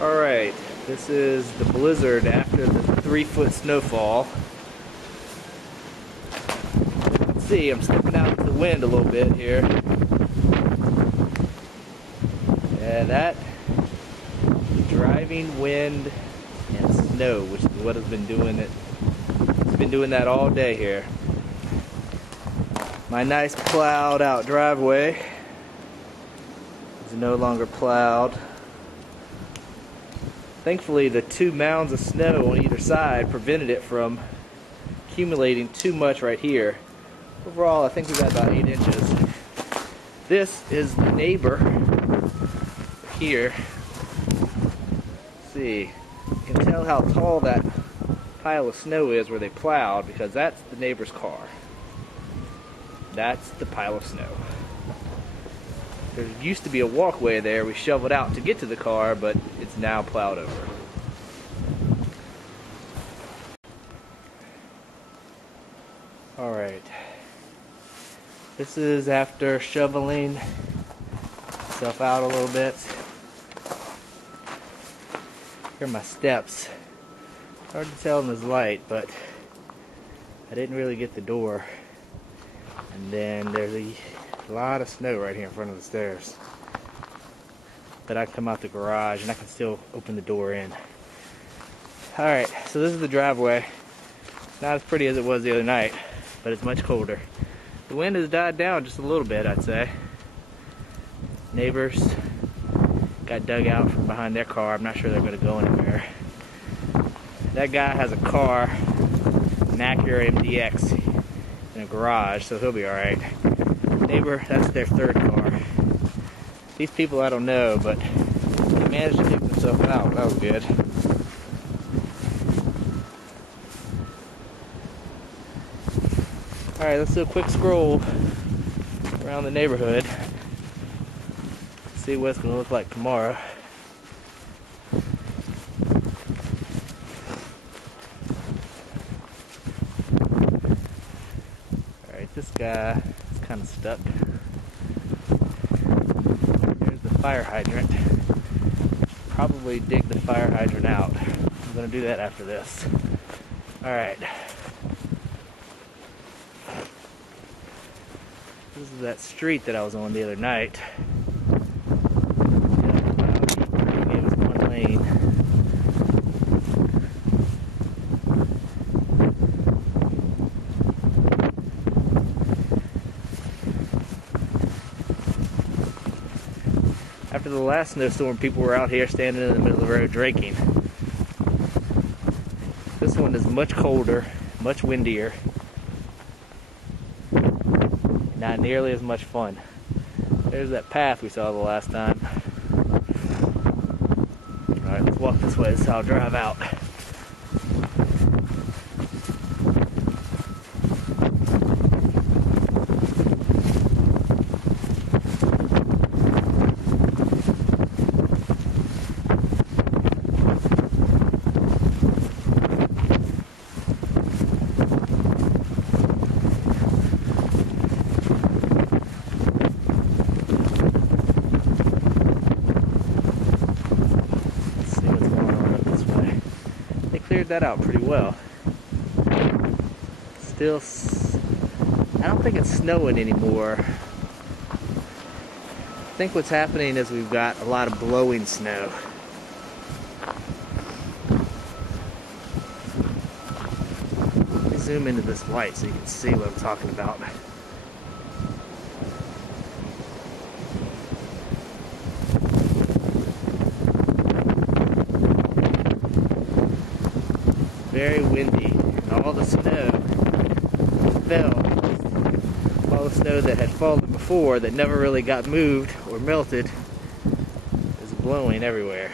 Alright, this is the blizzard after the 3-foot snowfall. Let's see, I'm stepping out into the wind a little bit here. Yeah, that driving wind and snow, which is what has been doing it. It's been doing that all day here. My nice plowed out driveway is no longer plowed. Thankfully, the 2 mounds of snow on either side prevented it from accumulating too much right here. Overall, I think we got about 8 inches. This is the neighbor here. Let's see, you can tell how tall that pile of snow is where they plowed because that's the neighbor's car. That's the pile of snow. There used to be a walkway there we shoveled out to get to the car, but it's now plowed over. Alright. This is after shoveling myself out a little bit. Here are my steps. Hard to tell in this light, but I didn't really get the door. And then there's a lot of snow right here in front of the stairs. But I can come out the garage and I can still open the door in. Alright, so this is the driveway. Not as pretty as it was the other night, but it's much colder. The wind has died down just a little bit, I'd say. Neighbors got dug out from behind their car. I'm not sure they're going to go anywhere. That guy has a car, an Acura MDX, in a garage, so he'll be alright. Neighbor, that's their 3rd car. These people I don't know, but they managed to dig themselves out. That was good. Alright, let's do a quick scroll around the neighborhood. See what it's going to look like tomorrow. Alright, this guy is kind of stuck. There's the fire hydrant. Probably dig the fire hydrant out. I'm going to do that after this. Alright. This is that street that I was on the other night. It was one lane. After the last snowstorm, people were out here standing in the middle of the road drinking. This one is much colder, much windier. Not nearly as much fun. There's that path we saw the last time. Alright, let's walk this way so I'll drive out. Cleared that out pretty well. Still, I don't think it's snowing anymore. I think what's happening is we've got a lot of blowing snow. Let me zoom into this light so you can see what I'm talking about. Very windy, and all the snow fell. All the snow that had fallen before that never really got moved or melted is blowing everywhere.